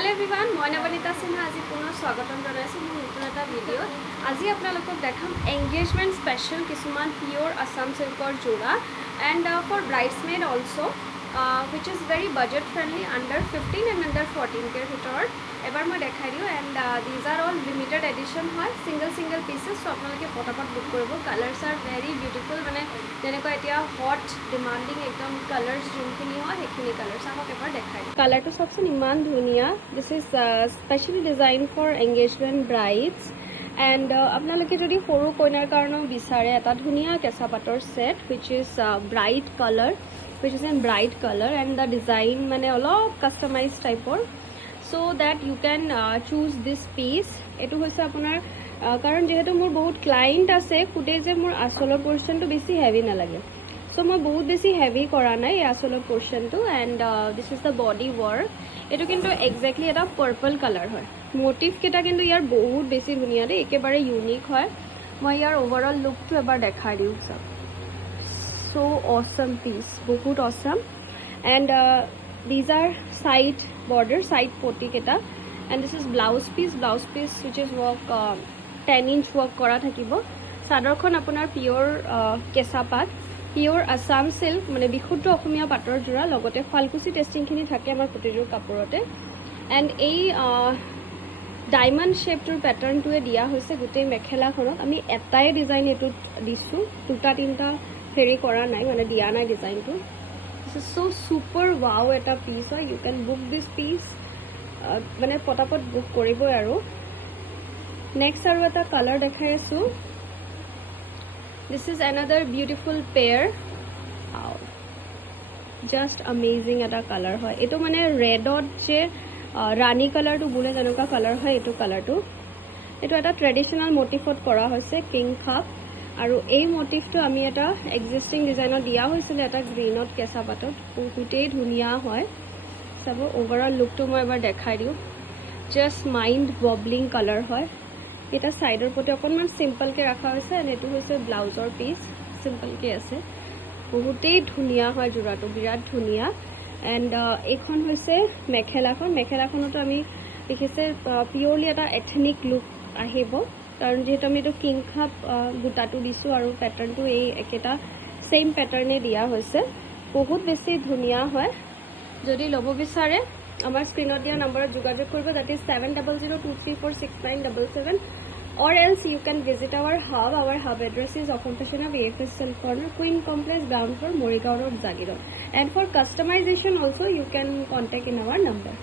Hello everyone, মই নবনীতা সিনহা আজি পুনৰ স্বাগতম জনাইছো মোৰ নতুন এটা ভিডিঅ'। আজি আপোনালোকক দেখাম এংগেজমেন্ট স্পেশাল কিছুমান পিওৰ আসাম সিল্কৰ জোৰা and for bridesmaid also which is very budget friendly under 15 and under 14 কে ভিতৰত এবাৰ মই দেখাই দিও and these are all limited edition হয় single pieces so আপোনালোকে পটাপট বুক কৰিব colors are very beautiful মানে যেনেকৈ এতিয়া hot demanding একদম colors যোনখিনি হয় সেইখিনি colors আহক এবাৰ দেখাই দিও কালাৰটো সবচে ইমান ধুনিয়া this is specially designed for engagement brides and আপোনালোকে যদি সৰু কইনাৰ কাৰণে বিচাৰে এটা ধুনিয়া কেঁচা পাটৰ set which is bright color which is in bright color and the design mane olop customized type or so that you can choose this piece etu hoise apunar karon jehetu mor bahut client ase kude je mor asolor portion to besi heavy na lage so moi bahut besi heavy kora nai asolor portion to and this is the body work etu kintu exactly eta purple color hoy motif keta kintu yar bahut besi dhuniya de ekebare unique hoy moi yar overall look to ebar dekhai diu sab so awesome piece bahut awesome and these are side border side poti keta and this is blouse piece which is work 10-inch work kora thakibo sador khon apunar pure kesa pat pure assam silk mane bikhudro okhomia pator jura logote falkusi testing khini thake amar potijur kaporote and ei diamond shape tur pattern to e dia hoise gute mekhela khonot ami etai design etu disu duta tinta ফেরি করা নাই মানে দিয়া নাই ডিজাইনটো this is so super wow এটা piece হয় you can book this piece মানে পটাপট বুক কৰিব আৰু নেক্সট আৰু এটা কালাৰ দেখাই আছো this is another beautiful pair just amazing এটা কালাৰ হয় এটো মানে ৰেডত যে ৰাণী কালাৰটো বুলে যেনেকুৱা কালাৰ হয় এটো কালাৰটো এটো এটা ট্ৰেডিশনাল মোটিফত কৰা হৈছে কিং খাপ আৰু এই মোটিভটো আমি এটা এক্সিস্টিং ডিজাইনত দিয়া হৈছিল এটা গ্ৰীনত কেঁচা পাতত বহুতেই ধুনিয়া হয় সব ওভাৰঅল লুকটো মই এবাৰ দেখাই দিও জাস্ট মাইন্ড ববলিং কালাৰ হয় এটা সাইডৰ পটে অকনমান সিম্পল কে ৰাখা হৈছে আৰু এটো হৈছে ব্লাউজৰ পিস সিম্পল কে আছে বহুতেই ধুনিয়া হয় জোৰাটো বিৰাট ধুনিয়া এন্ড এখন হৈছে মেখেলাখনটো আমি দেখিছে পিওৰলি এটা এথনিক লুক আহিব কাৰণ যেহেতু আমি এটো কিং খাপ বুটাটো দিছো আৰু প্যাটাৰ্নটো এই একেটা সেম প্যাটাৰ্নে দিয়া হৈছে বহুত বেছি ধুনিয়া হয় যদি লব বিচাৰে আমাৰ স্ক্ৰিনত দিয়া নম্বৰত যোগাযোগ কৰিব that is 7002346977 or else you can visit our hub address is Assam Fashion of AFS Silk Corner Queen Complex ground floor Morigaon Road Jagirot and for customization also you can contact in our number